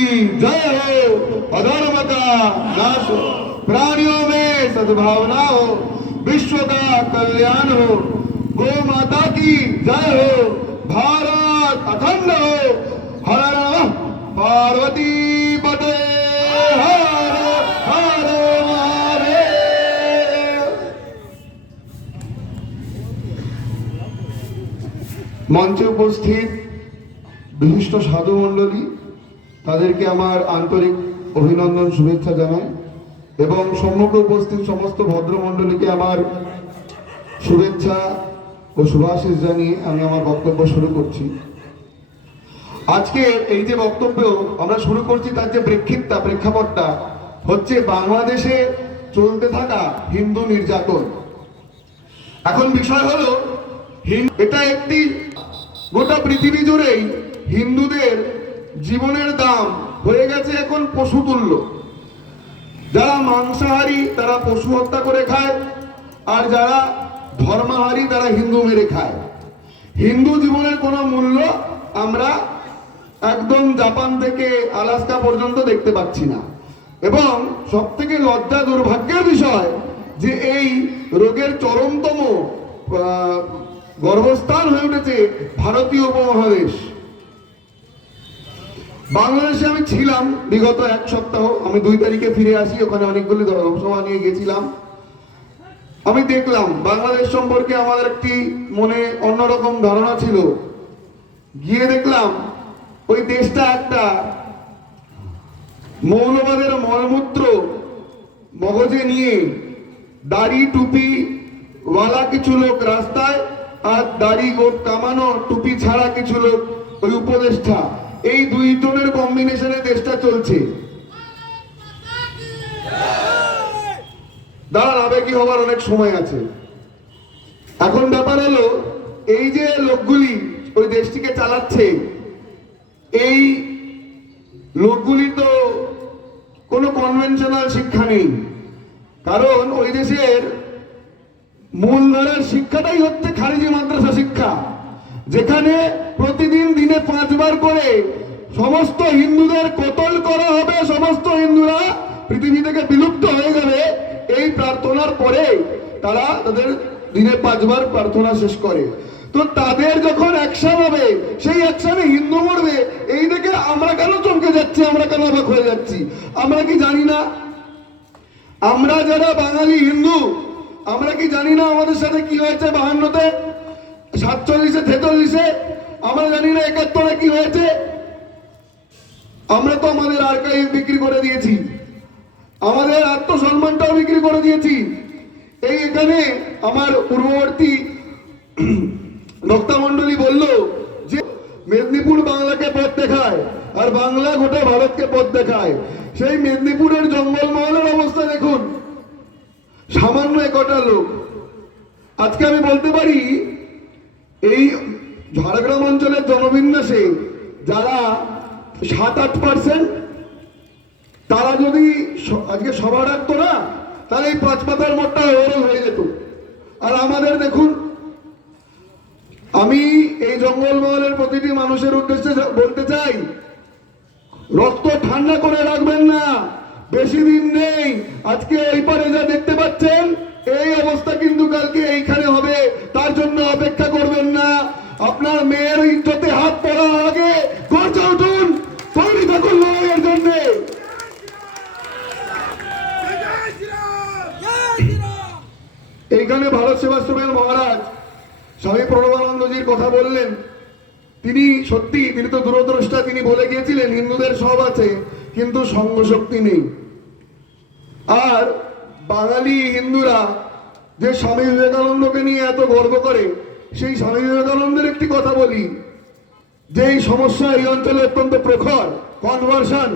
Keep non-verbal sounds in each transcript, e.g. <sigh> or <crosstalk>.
जय हो अधर्म का नाश हो प्राणियों में सद्भावना हो विश्व का कल्याण हो गौ माता की जय हो भारत अखंड हो हर नमः पार्वती पते हर हर महादेव মঞ্চে উপস্থিত বিশিষ্ট সাধু মণ্ডলী তাদেরকে আমার আন্তরিক অভিনন্দন, শুভেচ্ছা জানাই এবং সম্মুখে উপস্থিত সমস্ত ভদ্রমণ্ডলীকে আমার শুভেচ্ছা ও শুভাশিস জানিয়ে আমি আমার বক্তব্য শুরু করছি। আজকে এই যে বক্তব্য আমরা শুরু করছি তার যে প্রেক্ষিতটা, প্রেক্ষাপটটা হচ্ছে বাংলাদেশে চলতে থাকা হিন্দু নির্যাতন। এখন বিষয় হলো এটা একটি গোটা পৃথিবী জুড়েই হিন্দুদের জীবনের দাম হয়ে গেছে এখন পশুতুল্য যারা মাংসাহারী, তারা পশু হত্যা করে খায়। আর যারা ধর্মাহারী, তারা হিন্দু মেরে খায়। হিন্দু জীবনের কোনো মূল্য আমরা একদম জাপান থেকে আলাস্কা পর্যন্ত দেখতে পাচ্ছি না। এবং সব থেকে লজ্জা দুর্ভাগ্যের বিষয় যে এই রোগের চরমতম গর্ভস্থান হয়ে উঠেছে ভারতীয় উপমহাদেশ। বাংলাদেশে আমি ছিলাম, বিগত এক সপ্তাহ, আমি দুই তারিখে ফিরে আসি, ওখানে অনেকগুলি সভা নিয়ে গেছিলাম আমি দেখলাম, বাংলাদেশ সম্পর্কে আমাদের একটি মনে অন্যরকম ধারণা ছিল। গিয়ে দেখলাম, ওই দেশটা একটা মৌলবাদের মলমূত্র, মগজে নিয়ে দাড়ি, টুপি ওয়ালা কিছু লোক রাস্তায় আর দাড়ি গোট কামানো, টুপি ছাড়া কিছু লোক ওই উপদেষ্টা। এই দুইজনের কম্বিনেশনে দেশটা চলছে। দাঁড়ান, আবেগী হবার অনেক সময় আছে। এখন ব্যাপার হলো, এই যে লোকগুলি ওই দেশটিকে চালাচ্ছে, এই লোকগুলি তো কোনো কনভেনশনাল শিক্ষা নেই। কারণ ওই দেশের মূলধারার শিক্ষাটাই হচ্ছে খারিজি মাদ্রাসা শিক্ষা। যেখানে প্রতিদিন দিনে পাঁচবার করে সমস্ত হিন্দুদের কতল করা হবে, সমস্ত হিন্দুরা পৃথিবী থেকে বিলুপ্ত হয়ে যাবে, এই প্রার্থনার পরে তারা তাদের দিনে পাঁচবার প্রার্থনা শেষ করে। তো তাদের যখন অ্যাকশন হবে, সেই অ্যাকশনে হিন্দু মরবে, এই দেখে আমরা কেন চমকে যাচ্ছি, আমরা কেন অবাক হয়ে যাচ্ছি? আমরা কি জানি না? আমরা যারা বাঙালি হিন্দু, আমরা কি জানি না আমাদের সাথে কি হয়েছে বাহান্নতে? সাতচল্লিশে ছেচল্লিশে আমরা জানি না একাত্তরে কি হয়েছে। আমরা তো আমাদের আর্কাইভ বিক্রি করে দিয়েছি। আমাদের আত্মসম্মানটাও বিক্রি করে দিয়েছি। এই এখানে আমার পূর্ববর্তী <clears throat> বক্তামণ্ডলী বলল যে, মেদিনীপুর বাংলাকে পথ দেখায় আর বাংলা গোটা ভারতকে পথ দেখায়। সেই মেদিনীপুরের জঙ্গলমহলের অবস্থা দেখুন। সামান্য একটা লোক। আজকে আমি বলতে পারি এই ঝাড়গ্রাম অঞ্চলের জনবিন্যাসে যারা সাত আট পার্সেন্ট তারা যদি আজকে সভা রাখতো না, তাহলে এই পাঁচ পাতার মোটটা ওরও হয়ে যেত। আর আমাদের দেখুন, আমি এই জঙ্গলমহলের প্রতিটি মানুষের উদ্দেশ্যে বলতে চাই, রক্ত ঠান্ডা করে রাখবেন না, বেশি দিন নেই। আজকে এই পারে যা দেখতে পাচ্ছেন, এই অবস্থা কিন্তু কালকে এইখানে হবে তার জন্য অপেক্ষা করবেন না আপনার মেয়ের ইজ্জতে হাত পড়ার আগে গর্জে উঠুন তৈরি থাকুন লড়াইয়ের জন্যে এইখানে ভারত সেবাশ্রমের মহারাজ স্বামী প্রণবানন্দজির কথা বললেন। তিনি সত্যি তিনি তো দূরদ্রষ্টা, তিনি বলে গিয়েছিলেন, হিন্দুদের সব আছে, কিন্তু সঙ্গ শক্তি নেই। আর বাঙালি হিন্দুরা যে স্বামী বিবেকানন্দকে নিয়ে এত গর্ব করে, সেই স্বামী বিবেকানন্দের একটি কথা বলি। যে এই সমস্যা এই অঞ্চলে অত্যন্ত প্রখর কনভার্সন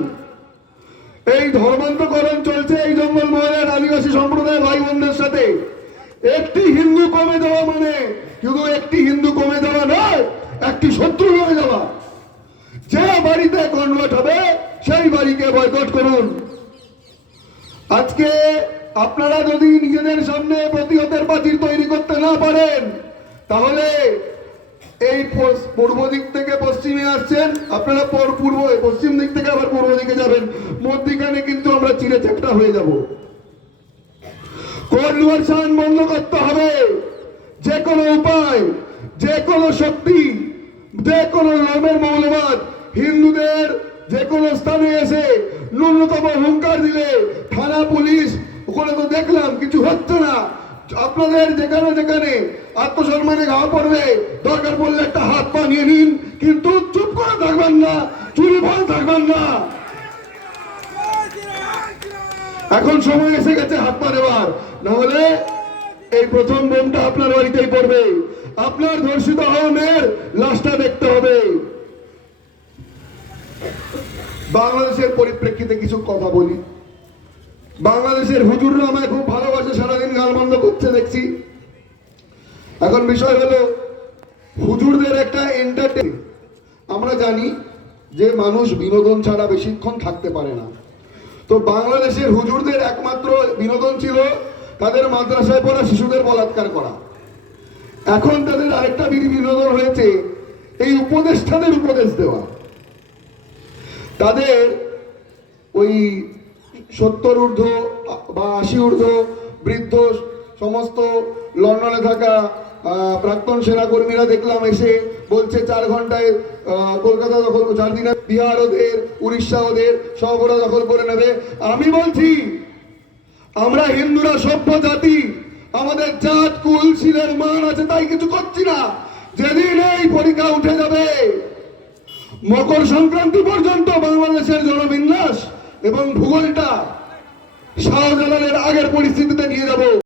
এই ধর্মান্তকরণ চলছে এই জঙ্গল জঙ্গলমহলের আদিবাসী সম্প্রদায়ের ভাই বোনদের সাথে। একটি হিন্দু কমে যাওয়া মানে শুধু একটি হিন্দু কমে যাওয়া নয়, একটি শত্রু হয়ে যাওয়া। যে বাড়িতে কনভার্ট হবে, সেই বাড়িকে বয়কট করুন। আজকে আপনারা যদি নিজেদের সামনে প্রতিহতের প্রাচীর তৈরি করতে না পারেন, তাহলে এই পূর্ব দিক থেকে পশ্চিমে আসছেন, আপনারা পর- পূর্ব পশ্চিম দিক থেকে আবার পূর্ব দিকে যাবেন। মধ্যিখানে কিন্তু আমরা চিড়ে চ্যাপটা হয়ে যাব। কনভার্সন বন্ধ করতে হবে। যে কোনো উপায়, যে কোনো শক্তি, যে কোনো ধর্মের মৌলবাদ হিন্দুদের যে কোনো স্থানে এসে ন্যূনতম হুঙ্কার দিলে থানা পুলিশ, ওখানে তো দেখলাম কিছু হচ্ছে না। আপনাদের যেখানে যেখানে আত্মসম্মানে ঘাওয়া পড়বে, দরকার পড়লে একটা হাত পা নিয়ে নিন, কিন্তু চুপ করে থাকবেন না, চুরি ভয় থাকবেন না। এখন সময় এসে গেছে হাত পা নেওয়ার নাহলে এই প্রথম বোমটা আপনার বাড়িতেই পড়বে। আপনার ধর্ষিত হওয়া মেয়ের লাশটা দেখতে হবে। বাংলাদেশের পরিপ্রেক্ষিতে কিছু কথা বলি। বাংলাদেশের হুজুররা আমায় খুব ভালোবাসে, সারাদিন গাল বন্ধ করছে, দেখছি। এখন বিষয় হলো, হুজুরদের একটা এন্টারটেন আমরা জানি যে মানুষ বিনোদন ছাড়া বেশিক্ষণ থাকতে পারে না। তো বাংলাদেশের হুজুরদের একমাত্র বিনোদন ছিল তাদের মাদ্রাসায় পড়া শিশুদের বলাৎকার করা। এখন তাদের আরেকটা বিনোদন হয়েছে, এই উপদেষ্টাদের উপদেশ দেওয়া। তাদের ওই সত্তর ঊর্ধ্ব বা আশি ঊর্ধ্ব বৃদ্ধ সমস্ত লন্ডনে থাকা প্রাক্তন সেনাকর্মীরা দেখলাম এসে বলছে, চার ঘন্টায় কলকাতা দখল, চার দিনে বিহার ওদের, উড়িষ্যা ওদের সব ওরা দখল করে নেবে। আমি বলছি, আমরা হিন্দুরা সভ্য জাতি, আমাদের জাত, কুল, শিলের মান আছে, তাই কিছু করছি না। যেদিন এই পরীক্ষা উঠে যাবে, মকর সংক্রান্তি পর্যন্ত বাংলাদেশের জনবিন্যাস এবং ভূগোলটা শাহজালালের আগের পরিস্থিতিতে নিয়ে যাব।